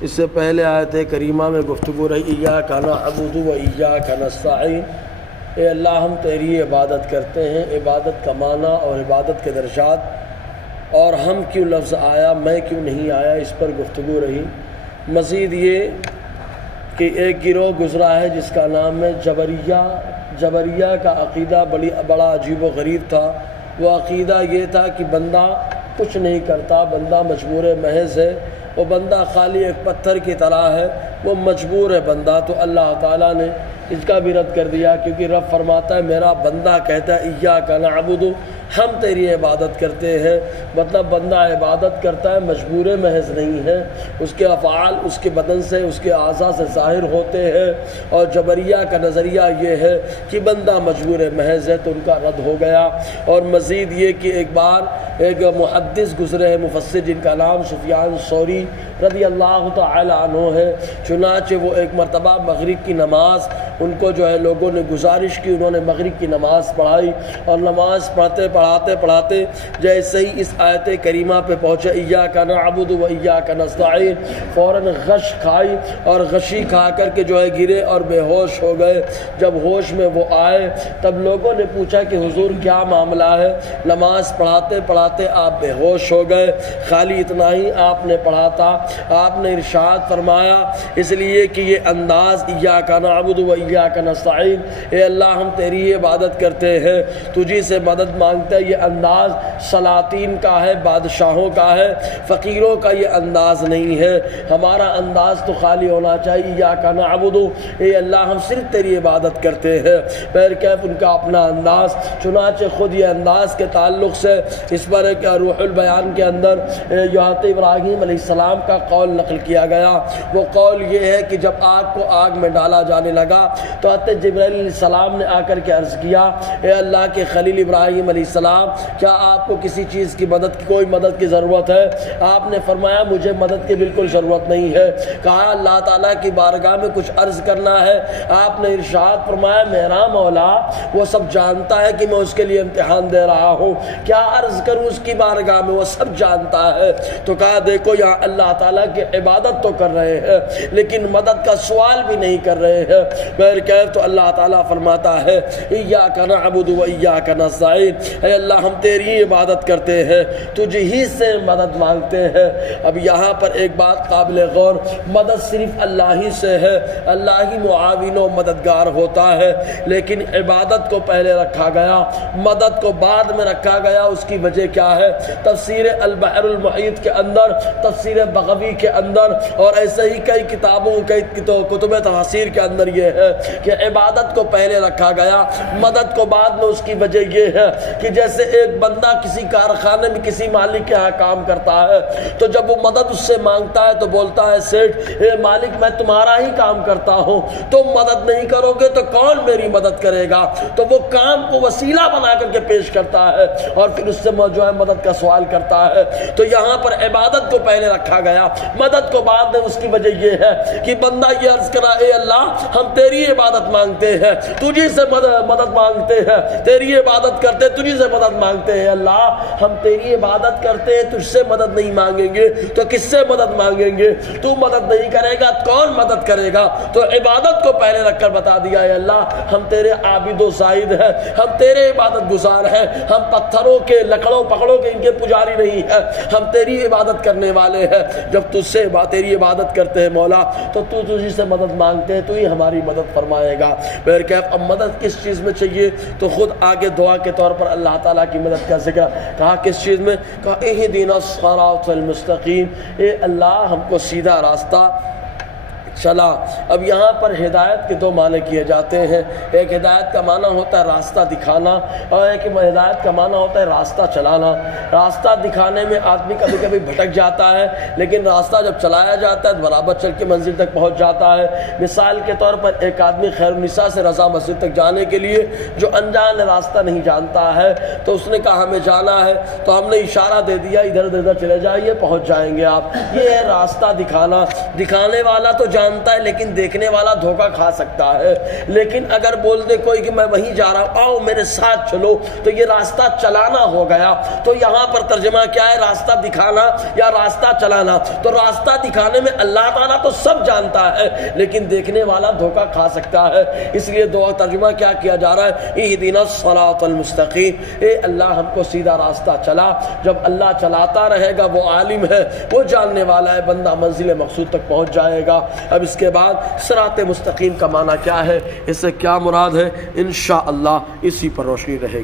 اس سے پہلے آیت کریمہ میں گفتگو رہی ایاک نعبد و ایاک نستعین، اے اللہ ہم تیری عبادت کرتے ہیں۔ عبادت کا معنی اور عبادت کے درجات اور ہم کیوں لفظ آیا، میں کیوں نہیں آیا، اس پر گفتگو رہی۔ مزید یہ کہ ایک گروہ گزرا ہے جس کا نام ہے جبریہ۔ جبریہ کا عقیدہ بڑا عجیب و غریب تھا۔ وہ عقیدہ یہ تھا کہ بندہ کچھ نہیں کرتا، بندہ مجبور محض ہے، وہ بندہ خالی ایک پتھر کی طرح ہے، وہ مجبور ہے بندہ۔ تو اللہ تعالیٰ نے اس کا بھی رد کر دیا، کیونکہ رب فرماتا ہے میرا بندہ کہتا ہے ایاک نعبد، ہم تیری عبادت کرتے ہیں، مطلب بندہ عبادت کرتا ہے، مجبور محض نہیں ہے، اس کے افعال اس کے بدن سے، اس کے اعضاء سے ظاہر ہوتے ہیں۔ اور جبریہ کا نظریہ یہ ہے کہ بندہ مجبور محض ہے، تو ان کا رد ہو گیا۔ اور مزید یہ کہ ایک بار ایک محدث گزرے ہیں، مفسر، جن کا نام سفیان ثوری رضی اللہ تعالی عنہ ہے۔ چنانچہ وہ ایک مرتبہ مغرب کی نماز ان کو جو ہے لوگوں نے گزارش کی، انہوں نے مغرب کی نماز پڑھائی، اور نماز پڑھاتے جیسے ہی اس آیت کریمہ پہ پہنچے ایاک نعبد و ایاک نستعین، فوراً غش کھائی اور غشی کھا کر کے جو ہے گرے اور بے ہوش ہو گئے۔ جب ہوش میں وہ آئے تب لوگوں نے پوچھا کہ حضور کیا معاملہ ہے، نماز پڑھاتے آپ بے ہوش ہو گئے، خالی اتنا ہی آپ نے پڑھا تھا۔ آپ نے ارشاد فرمایا اس لیے کہ یہ انداز ایاک نعبد و ایاک نستعین، اے اللہ ہم تیری عبادت کرتے ہیں، تجھی سے مدد مانگتے ہیں، یہ انداز سلاطین کا ہے، بادشاہوں کا ہے، فقیروں کا یہ انداز نہیں ہے۔ ہمارا انداز تو خالی ہونا چاہیے ایاک نعبد، اے اللہ ہم صرف تیری عبادت کرتے ہیں۔ پھر کیف ان کا اپنا انداز، چنانچہ خود یہ انداز کے تعلق سے اس پر ایک روح البیان کے اندر حضرت ابراہیم علیہ السلام کا قول نقل کیا گیا۔ وہ قول یہ ہے کہ جب آگ کو آگ میں ڈالا جانے لگا تو حضرت جبرائیل علیہ السلام نے آ کر کے عرض کیا، اے اللہ کے خلیل ابراہیم علیہ السلام، کیا آپ کو کسی چیز کی کوئی مدد کی ضرورت ہے؟ آپ نے فرمایا مجھے مدد کی بالکل ضرورت نہیں ہے۔ کہا اللہ تعالیٰ کی بارگاہ میں کچھ عرض کرنا ہے؟ آپ نے ارشاد فرمایا میرا مولا وہ سب جانتا ہے کہ میں اس کے لیے امتحان دے رہا ہوں، کیا عرض کروں اس کی بارگاہ میں، وہ سب جانتا ہے۔ تو کہا دیکھو یہاں اللہ تعالیٰ کی عبادت تو کر رہے ہیں لیکن مدد کا سوال بھی نہیں کر رہے ہیں۔ پھر کیف تو اللہ تعالیٰ فرماتا ہے ایاک نعبد و ایاک نستعین، اے اللہ ہم تیری عبادت کرتے ہیں، تجھ ہی سے مدد مانگتے ہیں۔ اب یہاں پر ایک بات قابل غور، مدد صرف اللہ ہی سے ہے، اللہ ہی معاون و مددگار ہوتا ہے، لیکن عبادت کو پہلے رکھا گیا، مدد کو بعد میں رکھا گیا۔ اس کی وجہ کیا ہے؟ تفسیر البحر المحیط کے اندر، تفسیر بغوی کے اندر اور ایسے ہی کئی کتابوں کئی کتب تفسیر کے اندر یہ ہے کہ عبادت کو پہلے رکھا گیا، مدد کو بعد میں۔ اس کی وجہ یہ ہے کہ جیسے ایک بندہ کسی کارخانے میں کسی مالک کے ہاں کام کرتا ہے تو جب وہ مدد اس سے مانگتا ہے تو بولتا ہے سیٹھ اے مالک میں تمہارا ہی کام کرتا ہوں، تم مدد نہیں کرو گے تو کون میری مدد کرے گا؟ تو وہ کام کو وسیلہ بنا کر کے پیش کرتا ہے اور پھر اس سے جو ہے مدد کا سوال کرتا ہے۔ تو یہاں پر عبادت کو پہلے رکھا گیا، مدد کو بعد میں۔ اس کی وجہ یہ ہے کہ بندہ یہ عرض کرا اے اللہ ہم تیری عبادت مانگتے ہیں، تجھی سے مدد مانگتے ہیں، تیری عبادت کرتے ہیں، تجھی سے مدد مانگتے ہیں۔ اللہ ہم تیری عبادت کرتے ہیں، تجھ سے مدد نہیں مانگیں گے تو کس سے مدد مانگیں گے؟ تو مدد نہیں کرے گا کون مدد کرے گا؟ تو عبادت کو پہلے رکھ کر بتا دیا اے اللہ ہم تیرے عابد و زاہد ہیں، ہم تیرے عبادت گزار ہیں، ہم پتھروں کے لکڑوں پکڑوں کے ان کے پجاری نہیں ہیں، ہم تیری عبادت کرنے والے ہیں۔ جب تجھ سے تیری عبادت کرتے ہیں مولا تو تجھی سے مدد مانگتے ہیں، تو ہی ہماری مدد فرمائے گا۔ پھر کیف اب مدد کس چیز میں چاہیے؟ تو خود آگے دعا کے طور پر اللہ تعالیٰ کی مدد کا ذکر کہا کس چیز میں؟ کہا اہدنا الصراط المستقیم، اے اللہ ہم کو سیدھا راستہ چلا۔ اب یہاں پر ہدایت کے دو معنی کیے جاتے ہیں، ایک ہدایت کا معنی ہوتا ہے راستہ دکھانا اور ایک ہدایت کا معنی ہوتا ہے راستہ چلانا۔ راستہ دکھانے میں آدمی کبھی کبھی بھٹک جاتا ہے لیکن راستہ جب چلایا جاتا ہے تو برابر چل کے منزل تک پہنچ جاتا ہے۔ مثال کے طور پر ایک آدمی خیر النساء سے رضا مسجد تک جانے کے لیے جو انجان راستہ نہیں جانتا ہے تو اس نے کہا ہمیں جانا ہے تو ہم نے اشارہ دے دیا ادھر ادھر چلے جائیے پہنچ جائیں گے آپ۔ یہ ہے راستہ دکھانا، دکھانے والا تو جانتا جانتا ہے لیکن دیکھنے والا دھوکہ کھا سکتا ہے. لیکن اگر بول دے کوئی کہ میں وہیں جا رہا ہوں، آؤ میرے ساتھ چلو، تو یہ راستہ چلانا ہو گیا. تو یہاں پر ترجمہ کیا ہے؟ راستہ دکھانا یا راستہ چلانا. تو راستہ دکھانے میں اللہ تعالیٰ تو سب جانتا ہے لیکن دیکھنے والا دھوکہ کھا سکتا ہے. اس لیے دعا ترجمہ کیا کیا جا رہا ہے؟ اہدنا الصراط المستقیم، اے اللہ ہم کو سیدھا راستہ چلا. جب اللہ چلاتا رہے گا، وہ عالم ہے، وہ جاننے والا ہے، بندہ منزل مقصود تک پہنچ جائے گا. اب اس کے بعد صراط مستقیم کا معنی کیا ہے، اس سے کیا مراد ہے، انشاءاللہ اسی پر روشنی رہے گی.